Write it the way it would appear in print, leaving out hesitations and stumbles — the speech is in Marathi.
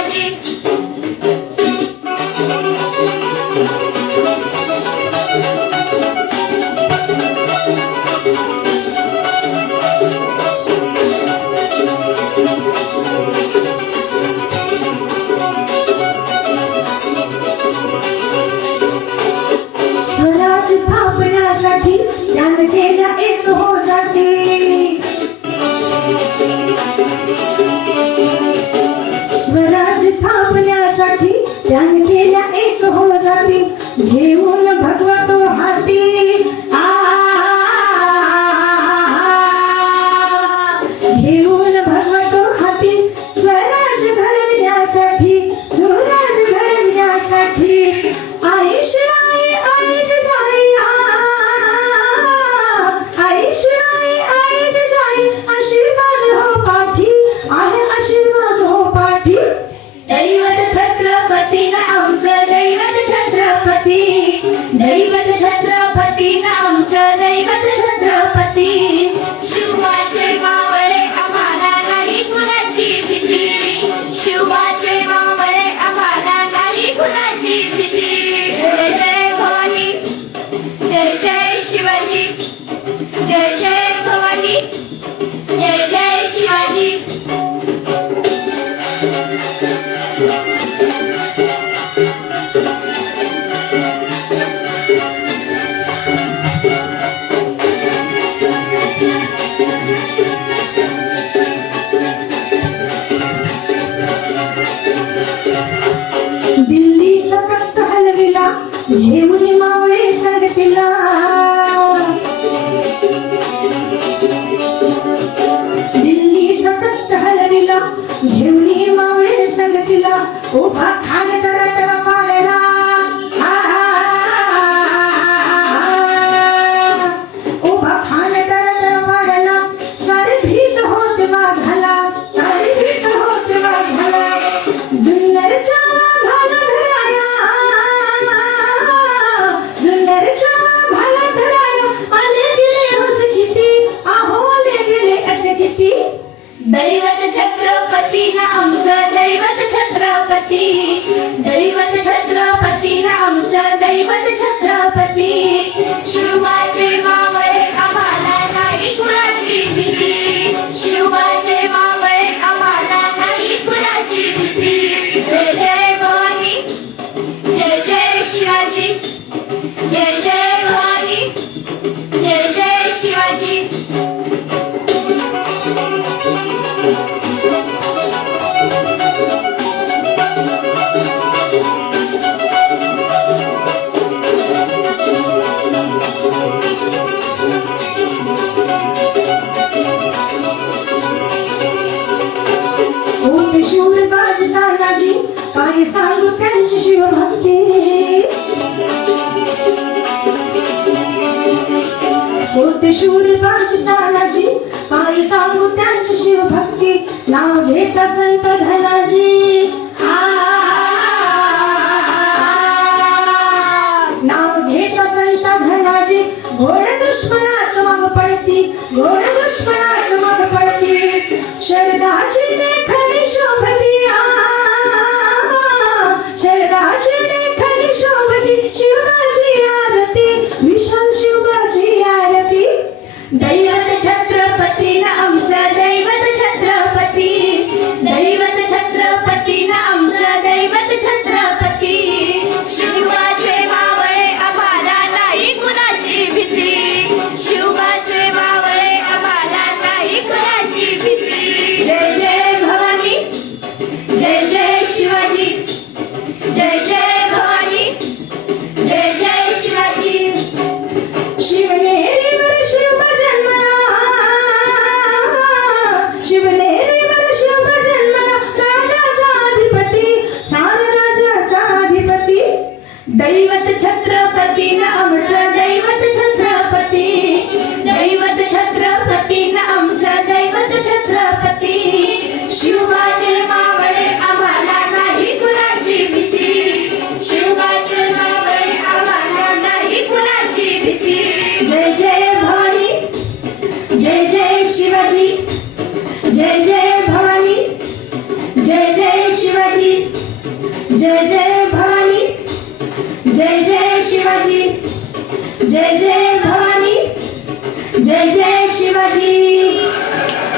शिवाजी. स्वराज्य स्थापण्यासाठी त्यानं केल्या एक हो जाती. स्वराज्य स्थापण्यासाठी त्यानं केल्या एक हो जाती. घेऊन भगवा तो हाती, घेऊन भगवा तो हाती. स्वराज्य घडविण्यासाठी, स्वराज्य घडविण्यासाठी आई शिवाई आई जिजाई, आई शिवाई आई जिजाई. आशीर्वाद हो पाठी, आहे आशीर्वाद हो पाठी. दैवत छत्रपती ना आमचं दैवत छत्रपती, दैवत छत्रपती ना आमचं दैवत छत्रपती. शिवाचे मावळे आम्हाला नाही कुणाची भीती, शिवाचे मावळे आम्हाला नाही कुणाची भीती. जय जय भवानी, जय जय शिवाजी, जय जय भवानी, जय जय शिवाजी. दिल्लीचा तख्त हलविला, घेऊन मावळे संगतीला. दिल्लीचा तख्त हलविला, घेऊन मावळे संगतीला. उभा खान तरातरा पाडला, उभा खान तरातरा पाडला. सारे भीत होते वाघाला, सारे भीत होते वाघाला. जुन्नरच्या वाघाला धराया, जुन्नरच्या वाघाला धराया. आले गेले होस किती, आहो आले गेले असे किती. दैवत छत्रपती ना आमचं दैवत छत्रपती, दैवत छत्रपती ना आमचं दैवत छत्रपती. शिवाचे मावळे आम्हाला नाही कुणाची भीती, शिवाचे मावळे आम्हाला नाही कुणाची भीती. जय जय भवानी, जय जय शिवाजी, जय जय भवानी, जय जय शिवाजी. होते शूर बाज तानाजी, काय सांगू त्यांची शिवभक्ती. होते शूर बाज तानाजी, काय सांगू त्यांची शिवभक्ती. नाव घेता संत धनाजी, नाव घेता संत धनाजी. घोड दुश्मनाच मग पडती, घोड दुश्मनाच मग पडती. शरदाची लेखणी शोभती, शरदाची लेखणी शोभती. शिवबाची आरती, विशाल शिवबाची आरती. दैवत छत्रपती ना आमचं दैवत छत्रपती, दैवत छत्रपती ना आमचं दैवत छत्रपती. शिवाचे मावळे आम्हाला नाही कुणाची भीती, शिवाचे मावळे आम्हाला नाही कुणाची भीती. जय जय भवानी, जय जय शिवाजी, जय जय भवानी, जय जय शिवाजी. शिवनेरीवर शिव जन्मला, शिवनेरीवर शिव जन्मला. राजाचा अधिपती, सार राजाचा अधिपती. दैवत छत्रपती ना आमचं दैवत छत्रपती, दैवत छत्रपती ना आमचं दैवत छत्रपती. शिवाचे मावळे आम्हाला नाही कुणाची भीती, शिवाचे मावळे आम्हाला नाही कुणाची भीती. जय जय भवानी, जय जय शिवाजी, जय जय भवानी, जय जय शिवाजी. जय जय भवानी, जय जय शिवाजी.